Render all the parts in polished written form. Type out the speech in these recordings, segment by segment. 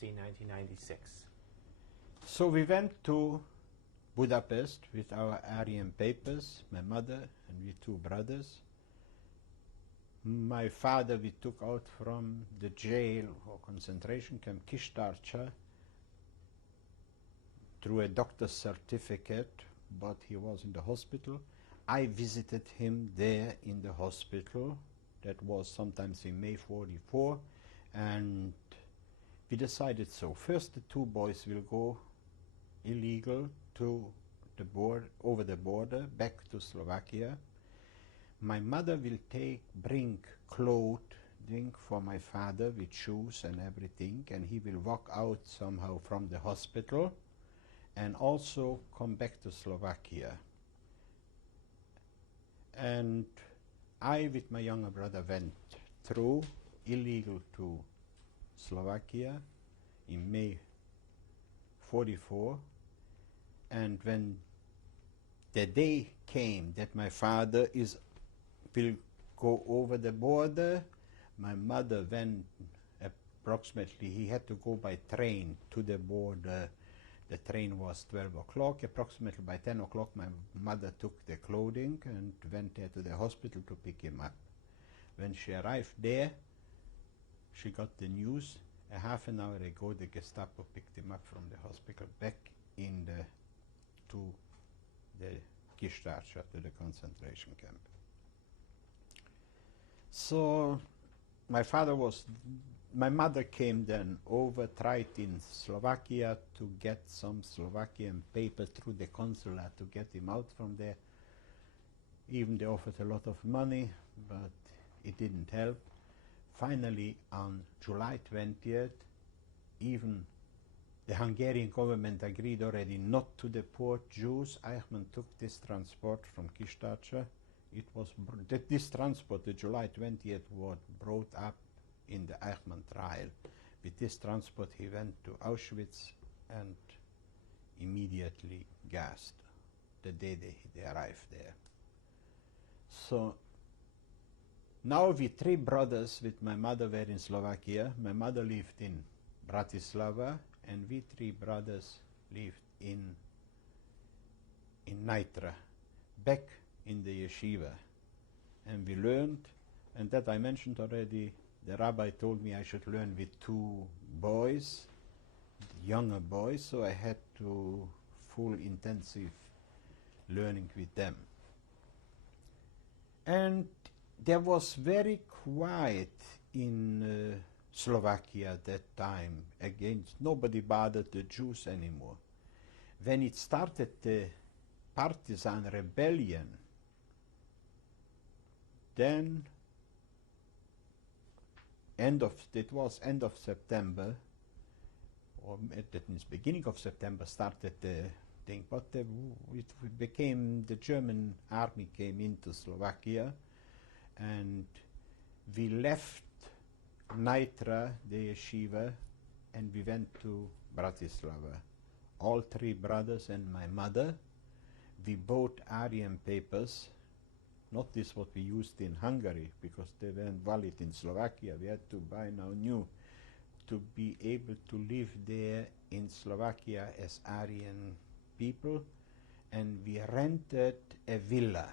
1996. So we went to Budapest with our Aryan papers, my mother and we two brothers. My father we took out from the jail or concentration camp Kistarcha through a doctor's certificate, but he was in the hospital. I visited him there in the hospital. That was sometimes in May 44, and we decided so. First the two boys will go illegal to the border, over the border, back to Slovakia. My mother will bring clothing for my father with shoes and everything, and he will walk out somehow from the hospital and also come back to Slovakia. And I, with my younger brother, went through illegal to Slovakia in May 44, and when the day came that my father will go over the border, my mother went approximately, he had to go by train to the border. The train was 12 o'clock. Approximately by 10 o'clock my mother took the clothing and went there to the hospital to pick him up. When she arrived there, she got the news. A half an hour ago the Gestapo picked him up from the hospital back to the Kistarcha, to the concentration camp. So my mother came then over, tried in Slovakia to get some Slovakian paper through the consulate to get him out from there. Even they offered a lot of money, but it didn't help. Finally, on July 20th, even the Hungarian government agreed already not to deport Jews. Eichmann took this transport from Kistarcha. This transport, the July 20th, was brought up in the Eichmann trial. With this transport he went to Auschwitz and immediately gassed the day they arrived there. So now we three brothers with my mother were in Slovakia. My mother lived in Bratislava and we three brothers lived in Nitra, back in the yeshiva. And we learned, and that I mentioned already, the rabbi told me I should learn with two boys, younger boys, so I had to full intensive learning with them. And there was very quiet in Slovakia at that time. Again, nobody bothered the Jews anymore. When it started the partisan rebellion, then it was end of September, or that means beginning of September started the thing, but it became, the German army came into Slovakia and we left Nitra, the yeshiva, and we went to Bratislava. All three brothers and my mother. We bought Aryan papers, not this what we used in Hungary, because they weren't valid in Slovakia. We had to buy now new to be able to live there in Slovakia as Aryan people, and we rented a villa.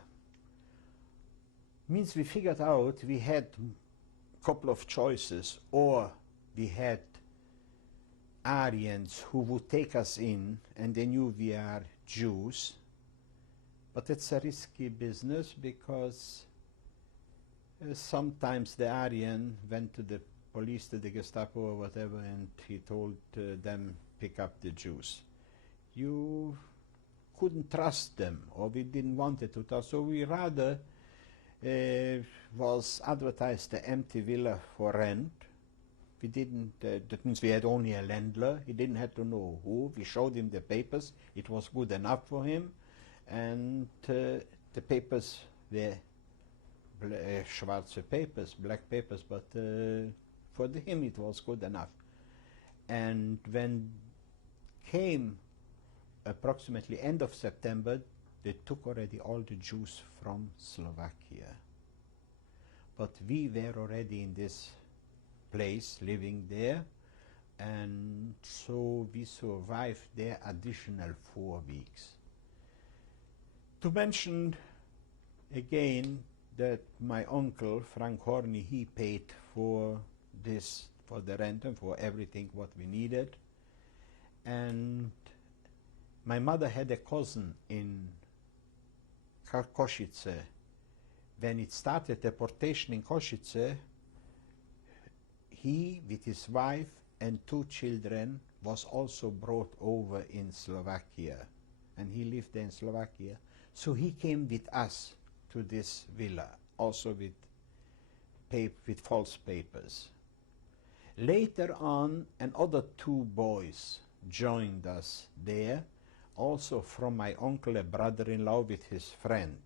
Means we figured out we had a couple of choices, or we had Aryans who would take us in and they knew we are Jews. But it's a risky business because sometimes the Aryan went to the police, to the Gestapo or whatever, and he told them, pick up the Jews. You couldn't trust them, or we didn't want it to trust, so we rather was advertised the empty villa for rent. We didn't, that means we had only a landlord. He didn't have to know who. We showed him the papers. It was good enough for him. And the papers were schwarze papers, black papers, but for him it was good enough. And when came approximately end of September, they took already all the Jews from Slovakia. But we were already in this place, living there, and so we survived there additional 4 weeks. To mention again that my uncle, Frank Horney, he paid for this, for the rent and for everything what we needed. And my mother had a cousin in Košice. When it started deportation in Košice, he, with his wife and 2 children, was also brought over in Slovakia. And he lived there in Slovakia. So he came with us to this villa, also with false papers. Later on, another 2 boys joined us there, also from my uncle, a brother-in-law with his friend.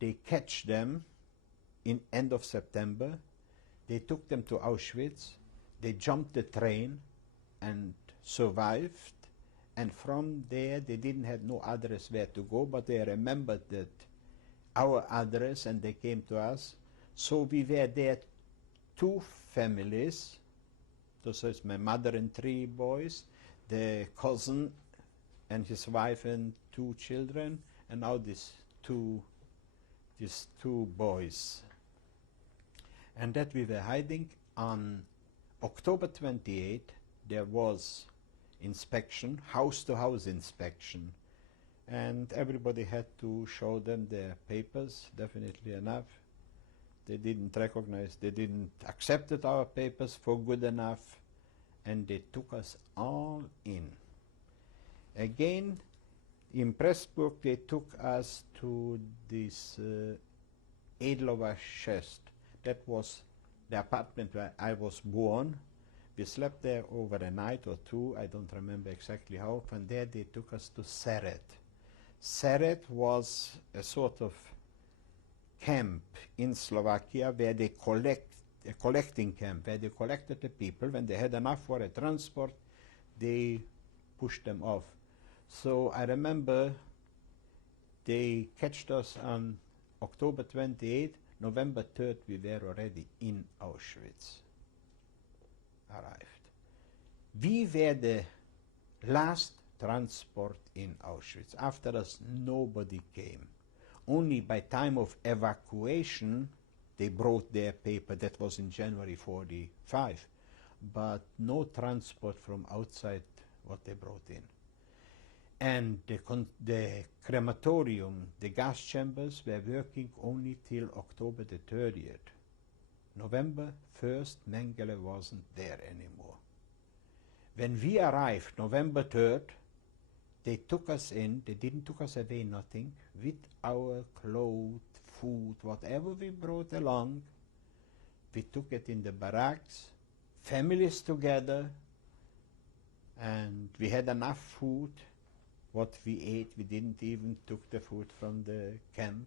They catch them in end of September. They took them to Auschwitz. They jumped the train and survived. And from there, they didn't have no address where to go, but they remembered that our address, and they came to us. So we were there, 2 families. So it's my mother and 3 boys, the cousin and his wife and 2 children, and now these two boys. And that we were hiding. On October 28, there was inspection, house-to-house inspection, and everybody had to show them their papers, definitely enough. They didn't recognize, they didn't accept our papers for good enough, and they took us all in. Again, in Pressburg, they took us to this Edlower Chest. That was the apartment where I was born. We slept there over a night or 2, I don't remember exactly how. From there they took us to Seret. Seret was a sort of camp in Slovakia where they a collecting camp, where they collected the people. When they had enough for a transport, they pushed them off. So I remember they catched us on October 28th. November 3rd, we were already in Auschwitz, arrived. We were the last transport in Auschwitz. After us, nobody came. Only by time of evacuation, they brought their paper. That was in January 45. But no transport from outside what they brought in. And the crematorium, the gas chambers were working only till October the 30th. November 1st, Mengele wasn't there anymore. When we arrived, November 3rd, they took us in. They didn't took us away nothing. With our clothes, food, whatever we brought along, we took it in the barracks, families together, and we had enough food. What we ate, we didn't even took the food from the camp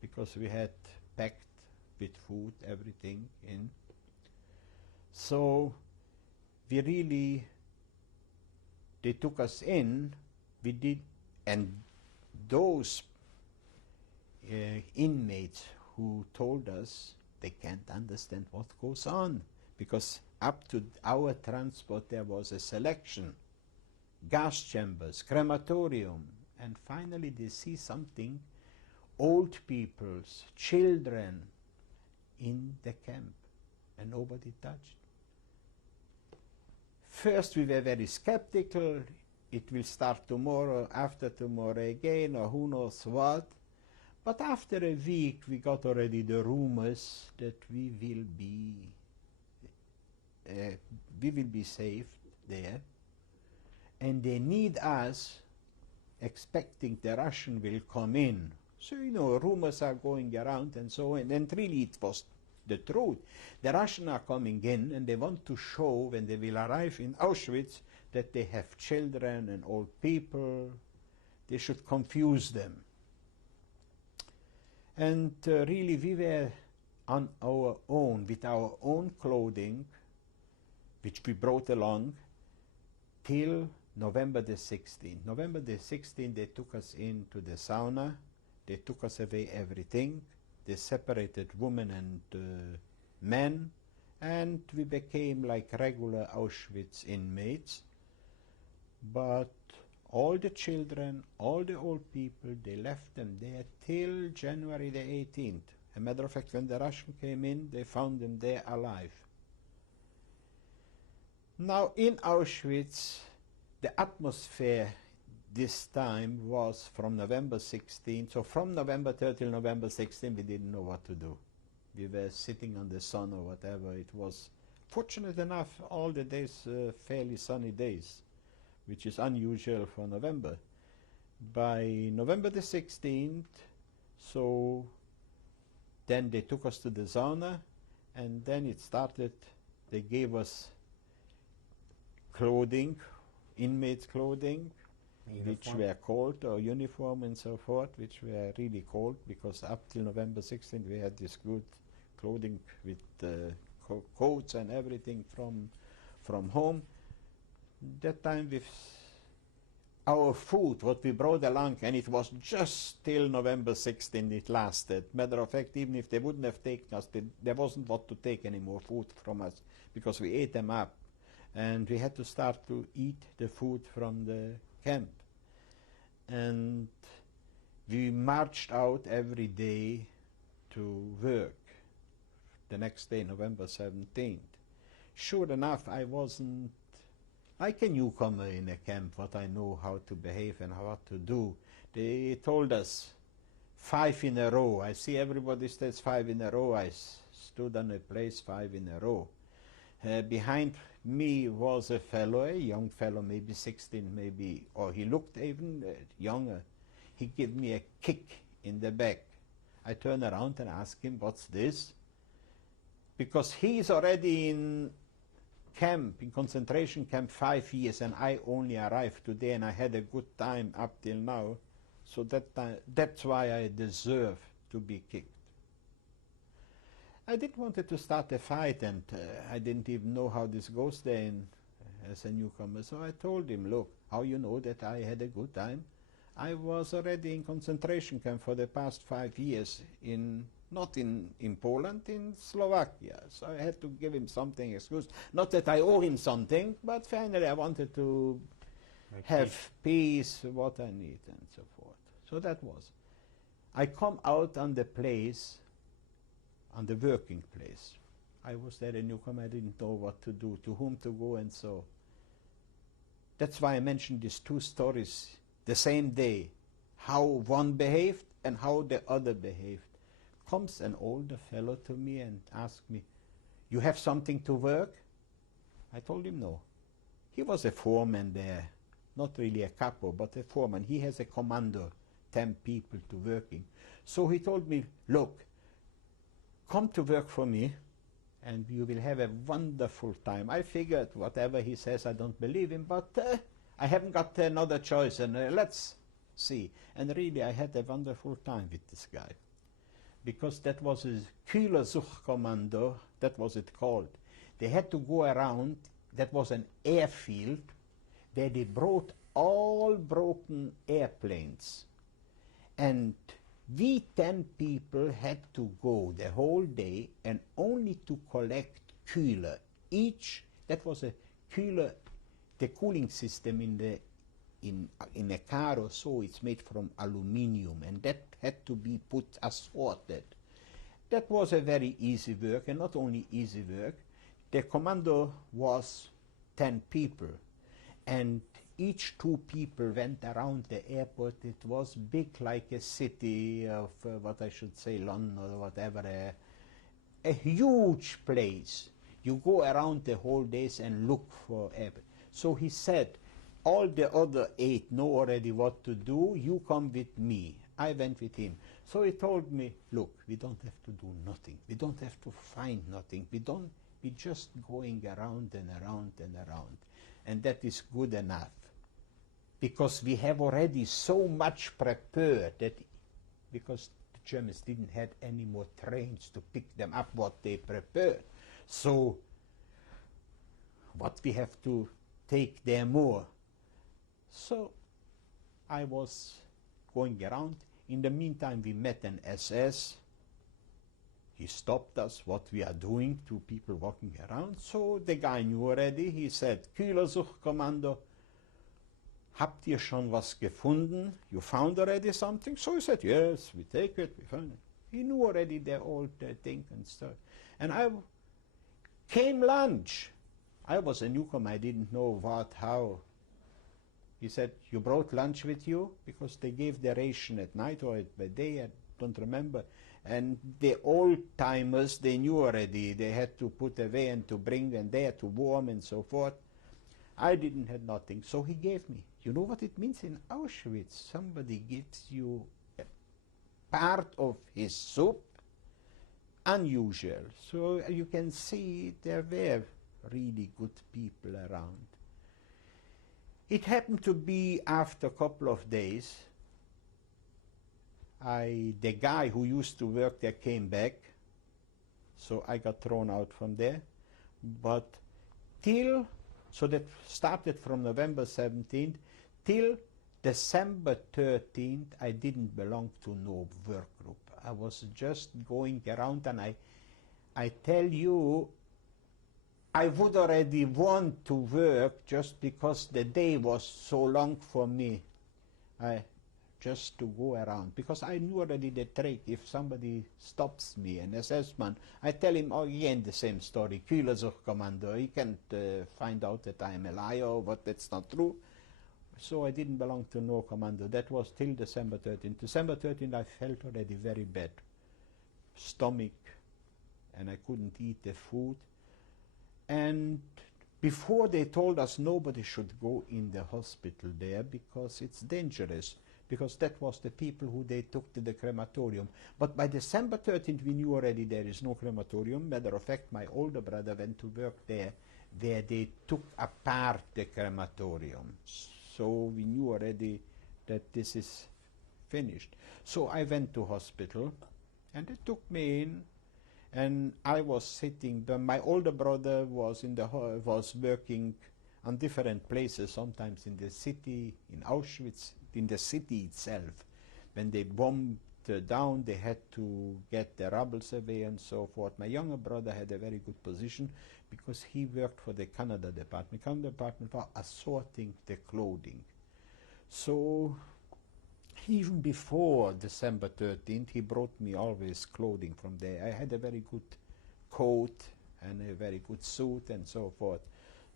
because we had packed with food everything in. So we really, they took us in, we did, and those inmates who told us they can't understand what goes on because up to our transport there was a selection. Gas chambers, crematorium, and finally they see something, old people's, children in the camp, and nobody touched. First we were very skeptical, it will start tomorrow, after tomorrow again, or who knows what. But after a week we got already the rumors that we will be safe there. And they need us, expecting the Russian will come in. So, you know, rumors are going around and so on. And really it was the truth. The Russians are coming in and they want to show when they will arrive in Auschwitz that they have children and old people. They should confuse them. And really we were on our own, with our own clothing, which we brought along, till November the 16th. November the 16th, they took us into the sauna. They took us away everything. They separated women and men. and we became like regular Auschwitz inmates. But all the children, all the old people, they left them there till January the 18th. As a matter of fact, when the Russians came in, they found them there alive. Now, in Auschwitz, the atmosphere this time was from November 16. So from November 3rd till November 16, we didn't know what to do. We were sitting on the sun or whatever. It was, fortunate enough, all the days fairly sunny days, which is unusual for November. By November the 16th, so then they took us to the sauna, and then it started, they gave us clothing, inmates' clothing, which were cold, or uniform and so forth, which were really cold, because up till November 16th we had this good clothing with coats and everything from home. That time with our food, what we brought along, and it was just till November 16th it lasted. Matter of fact, even if they wouldn't have taken us, there wasn't what to take any more food from us, because we ate them up. And we had to start to eat the food from the camp. And we marched out every day to work. The next day, November 17th. Sure enough, I wasn't like a newcomer in a camp, what I know how to behave and what to do. They told us 5 in a row. I see everybody says 5 in a row. I stood on a place 5 in a row. Behind me was a fellow, a young fellow, maybe 16, maybe, or he looked even younger. He gave me a kick in the back. I turned around and asked him, what's this? Because he's already in camp, in concentration camp, 5 years, and I only arrived today, and I had a good time up till now. So that's why I deserve to be kicked. I didn't want to start a fight, and I didn't even know how this goes there as a newcomer. So I told him, look, how you know that I had a good time? I was already in concentration camp for the past 5 years, not in Poland, in Slovakia. So I had to give him something excuse. Not that I owe him something, but finally I wanted to have peace, what I need, and so forth. So that was. I come out on the place, on the working place. I was there a newcomer, I didn't know what to do, to whom to go, and so. That's why I mentioned these 2 stories the same day, how one behaved and how the other behaved. Comes an older fellow to me and asks me, you have something to work? I told him no. He was a foreman there, not really a capo, but a foreman. He has a commando, 10 people to working. So he told me, look, come to work for me, and you will have a wonderful time. I figured whatever he says, I don't believe him, but I haven't got another choice, and let's see. And really, I had a wonderful time with this guy, because that was his Kühlersuchkommando, that was it called. They had to go around, that was an airfield, where they brought all broken airplanes. And we 10 people had to go the whole day and only to collect Kühler. Each, that was a Kühler, the cooling system in a car or so, it's made from aluminium, and that had to be put assorted. That was a very easy work, and not only easy work, the commando was 10 people, and each 2 people went around the airport. It was big like a city of, what I should say, London or whatever, a huge place. You go around the whole days and look for airport. So he said, all the other 8 know already what to do, you come with me. I went with him. So he told me, look, we don't have to do nothing. We don't have to find nothing. We just going around and around and around. And that is good enough. Because we have already so much prepared that, because the Germans didn't have any more trains to pick them up what they prepared. So what we have to take there more. So I was going around. In the meantime, we met an SS. He stopped us, what we are doing, two people walking around. So the guy knew already. He said, Kühlersuchkommando, habt ihr schon was gefunden? You found already something? So he said, yes, we take it, we found it. He knew already the old thing and stuff. And I came lunch. I was a newcomer, I didn't know what, how. He said, you brought lunch with you? Because they gave the ration at night or at the day, I don't remember. And the old-timers, they knew already. They had to put away and to bring and they had to warm and so forth. I didn't have nothing, so he gave me. You know what it means in Auschwitz? Somebody gives you a part of his soup. Unusual. So you can see there were really good people around. It happened to be after a couple of days, the guy who used to work there came back, so I got thrown out from there. But so that started from November 17th, till December 13th, I didn't belong to no work group. I was just going around, and I tell you, I would already want to work just because the day was so long for me. Just to go around, because I knew already the trick. If somebody stops me, an SS man, I tell him again the same story, Kühlersuchkommando. He can't find out that I'm a liar, but that's not true. So I didn't belong to no commando. That was till December 13th. December 13th I felt already very bad. Stomach, and I couldn't eat the food. And before they told us nobody should go in the hospital there because it's dangerous. Because that was the people who they took to the crematorium. But by December 13th, we knew already there is no crematorium. Matter of fact, my older brother went to work there, where they took apart the crematorium. So we knew already that this is finished. So I went to hospital, and they took me in, and I was sitting. My older brother was was working on different places, sometimes in the city, in Auschwitz, in the city itself. When they bombed down, they had to get the rubble away and so forth. My younger brother had a very good position because he worked for the Canada department. Canada department was assorting the clothing. So even before December 13th, he brought me always clothing from there. I had a very good coat and a very good suit and so forth.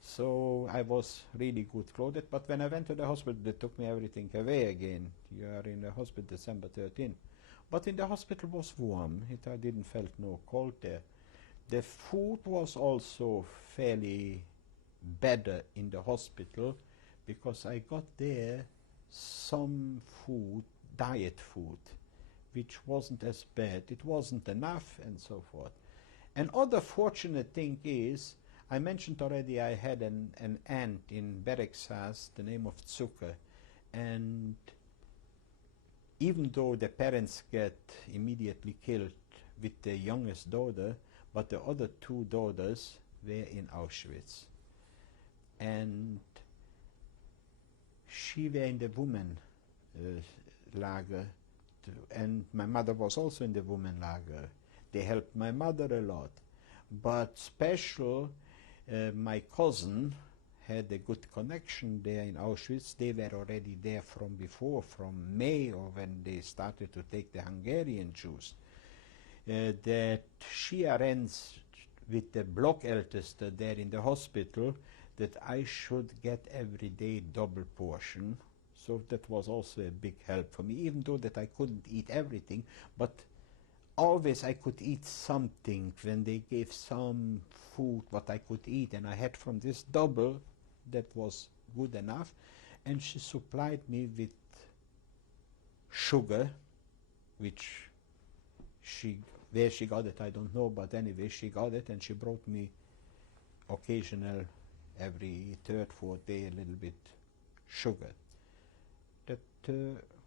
So I was really good clothed, but when I went to the hospital, they took me everything away again. You are in the hospital December 13th. But in the hospital was warm. I didn't felt no cold there. The food was also fairly better in the hospital because I got there some food, diet food, which wasn't as bad. It wasn't enough and so forth. Another fortunate thing is, I mentioned already I had an aunt in Berexas, the name of Zucker, and even though the parents get immediately killed with the youngest daughter, but the other two daughters were in Auschwitz. And she were in the women lager, and my mother was also in the women lager. They helped my mother a lot. But special, my cousin had a good connection there in Auschwitz. They were already there from before, from May, or when they started to take the Hungarian Jews. That she arranged with the block Älteste there in the hospital that I should get every day double portion. So that was also a big help for me, even though that I couldn't eat everything, but always I could eat something when they gave some food what I could eat, and I had from this double that was good enough. And she supplied me with sugar, which where she got it I don't know, but anyway she got it, and she brought me occasional, every third, fourth day, a little bit sugar. That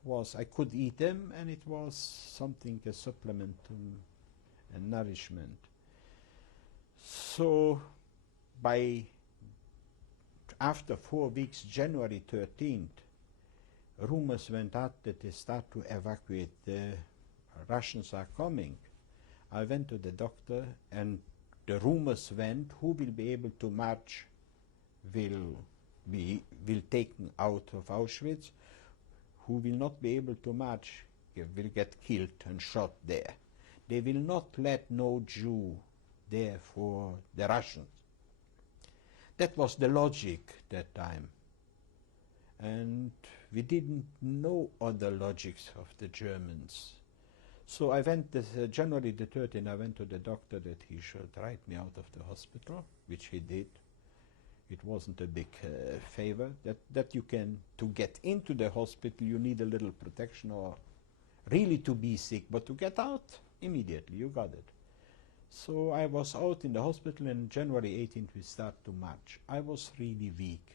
was, I could eat them, and it was something, a supplement and nourishment. So after 4 weeks, January 13th, rumors went out that they start to evacuate, the Russians are coming. I went to the doctor, and the rumors went, who will be able to march will taken out of Auschwitz, who will not be able to march will get killed and shot there. They will not let no Jew there for the Russians. That was the logic that time. And we didn't know other logics of the Germans. So I went, January the 13th, I went to the doctor that he should write me out of the hospital, which he did. It wasn't a big favor. That you can, to get into the hospital, you need a little protection or really to be sick, but to get out, immediately, you got it. So I was out in the hospital, and January 18th we start to march. I was really weak.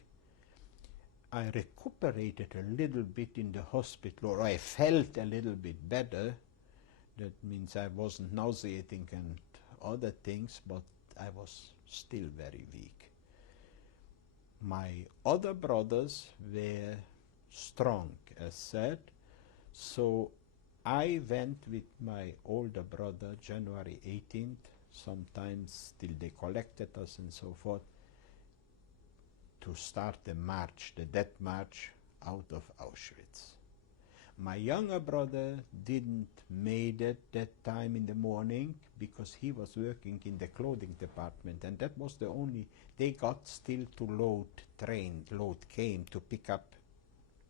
I recuperated a little bit in the hospital, or I felt a little bit better. That means I wasn't nauseating and other things, but I was still very weak. My other brothers were strong, as said, so I went with my older brother January 18th, sometimes till they collected us and so forth, to start the march, the death march out of Auschwitz. My younger brother didn't made it that time in the morning because he was working in the clothing department, and that was the only, they got still to load came to pick up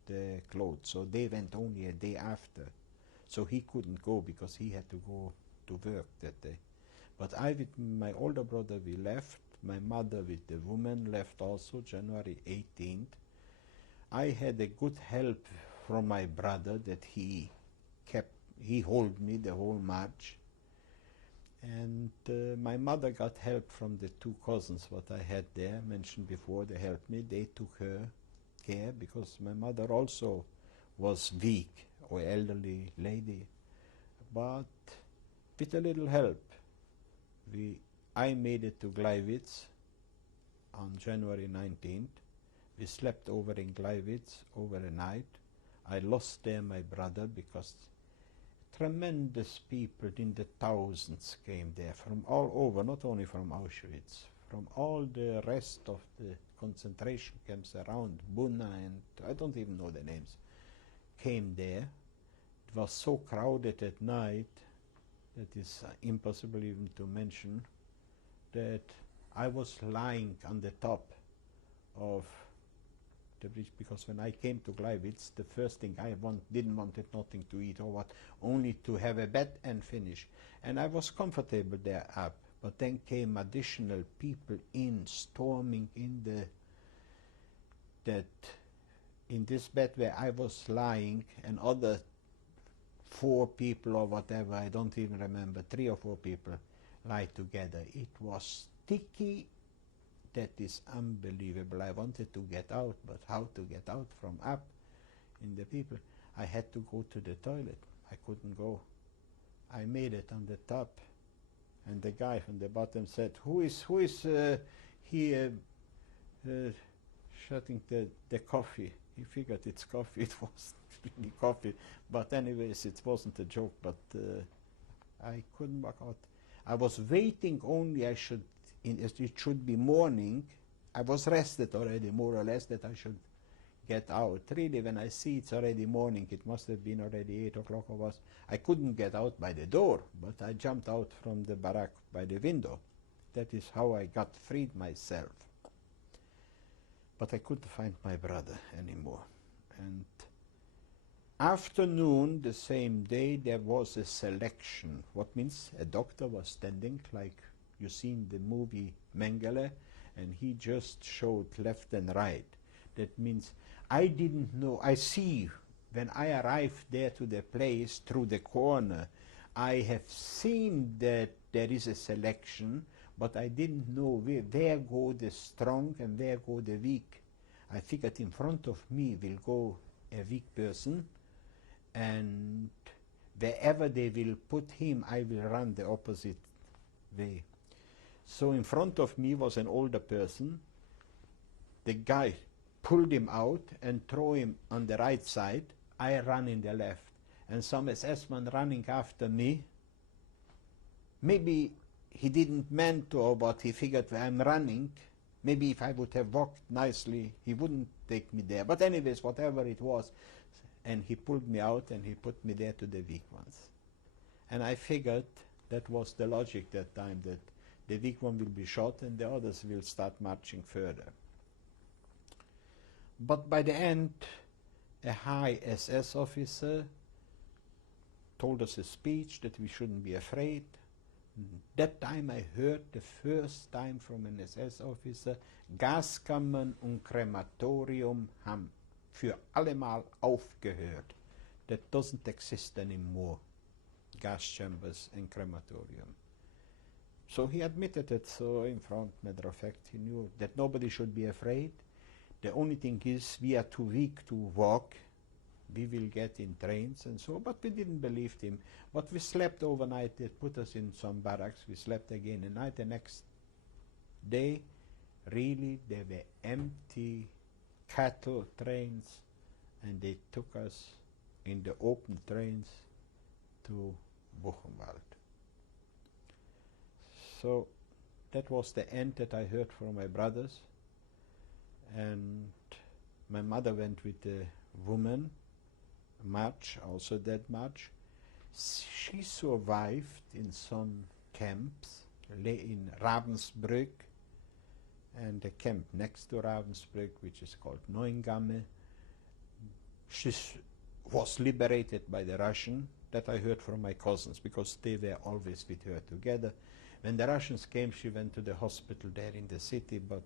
the clothes, so they went only a day after. So he couldn't go because he had to go to work that day. But I with my older brother, we left. My mother with the woman left also January 18th. I had a good help from my brother that he held me the whole march. And my mother got help from the two cousins what I had there, mentioned before, they helped me. They took her care because my mother also was weak, or elderly lady. But with a little help, I made it to Gleiwitz on January 19th. We slept over in Gleiwitz over a night. I lost there my brother because tremendous people in the thousands came there from all over, not only from Auschwitz, from all the rest of the concentration camps around, Buna and I don't even know the names, came there. It was so crowded at night that is impossible even to mention, that I was lying on the top of the bridge, because when I came to Gleiwitz, the first thing I didn't want nothing to eat or what, only to have a bed and finish. And I was comfortable there up, but then came additional people storming in this bed where I was lying, and other 4 people or whatever, I don't even remember, 3 or 4 people lie together. It was sticky. That is unbelievable. I wanted to get out, but how to get out from up in the people? I had to go to the toilet. I couldn't go. I made it on the top, and the guy from the bottom said, who is here shutting the coffee? He figured it's coffee. It wasn't really coffee, but anyways, it wasn't a joke, but I couldn't walk out. I was waiting only it should be morning. I was rested already, more or less, that I should get out. Really, when I see it's already morning, it must have been already 8 o'clock or was. I couldn't get out by the door, but I jumped out from the barrack by the window. That is how I got freed myself. But I couldn't find my brother anymore. And afternoon, the same day, there was a selection. What means a doctor was standing like you see in the movie Mengele, and he just showed left and right. That means I didn't know. I see when I arrived there to the place through the corner, I have seen that there is a selection, but I didn't know where go the strong and where go the weak. I figured in front of me will go a weak person, and wherever they will put him, I will run the opposite way. So in front of me was an older person. The guy pulled him out and threw him on the right side. I ran in the left. And some SS man running after me. Maybe he didn't mean to, but he figured I'm running. Maybe if I would have walked nicely, he wouldn't take me there. But anyways, whatever it was, and he pulled me out and he put me there to the weak ones. And I figured that was the logic that time, that the weak one will be shot and the others will start marching further. But by the end, a high SS officer told us a speech that we shouldn't be afraid. That time I heard the first time from an SS officer, Gaskammern und Krematorium haben für allemal aufgehört. That doesn't exist anymore, gas chambers and crematorium. So he admitted it, so in front, matter of fact, he knew that nobody should be afraid. The only thing is we are too weak to walk. We will get in trains and so, but we didn't believe him. But we slept overnight. They put us in some barracks. We slept again at night. The next day, really, there were empty cattle trains, and they took us in the open trains to Buchenwald. So that was the end that I heard from my brothers. And my mother went with the woman march, also that march. She survived in some camps in Ravensbrück and the camp next to Ravensbrück, which is called Neuengamme. She was liberated by the Russian. That I heard from my cousins, because they were always with her together. When the Russians came, she went to the hospital there in the city, but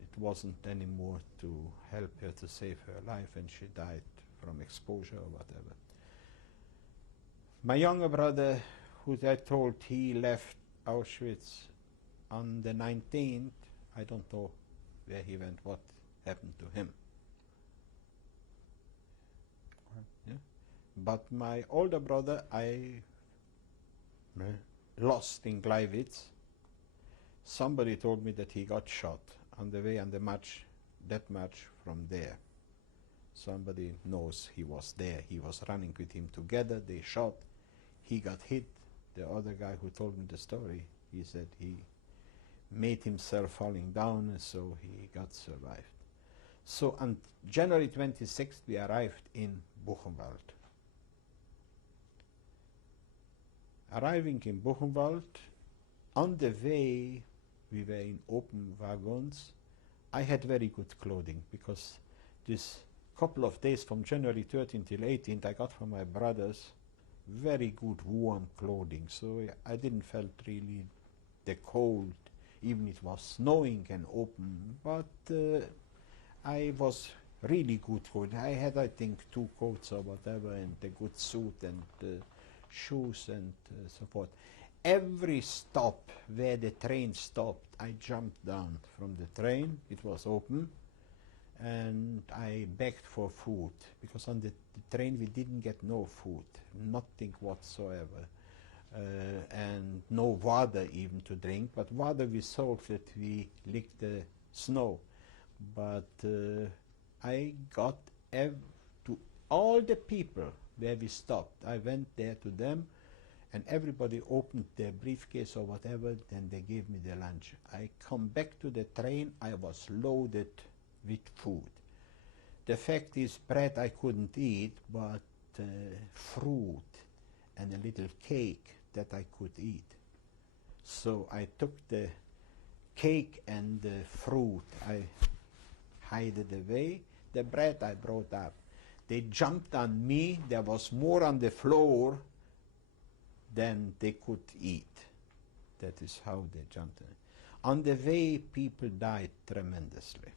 it wasn't anymore to help her to save her life, and she died from exposure or whatever. My younger brother, who I told he left Auschwitz on the 19th, I don't know where he went, what happened to him. Yeah? But my older brother, I lost in Gleiwitz. Somebody told me that he got shot on the way on the march, that march from there. Somebody knows he was there. He was running with him together. They shot. He got hit. The other guy who told me the story, he said he made himself falling down, so he got survived. So on January 26th, we arrived in Buchenwald. Arriving in Buchenwald, on the way, we were in open wagons. I had very good clothing, because this couple of days from January 13th till 18th, I got from my brothers very good warm clothing. So I didn't felt really the cold, even it was snowing and open. But I was really good clothing. I had, I think, 2 coats or whatever, and a good suit and shoes and so forth. Every stop where the train stopped, I jumped down from the train. It was open, and I begged for food, because on the train we didn't get no food, nothing whatsoever, and no water even to drink. But water we solved that we licked the snow. But I got to all the people where we stopped. I went there to them, and everybody opened their briefcase or whatever, then they gave me the lunch. I come back to the train, I was loaded with food. The fact is, bread I couldn't eat, but fruit and a little cake that I could eat. So I took the cake and the fruit, I hid it away. The bread I brought up. They jumped on me, there was more on the floor than they could eat. That is how they jumped on it. On the way, people died tremendously.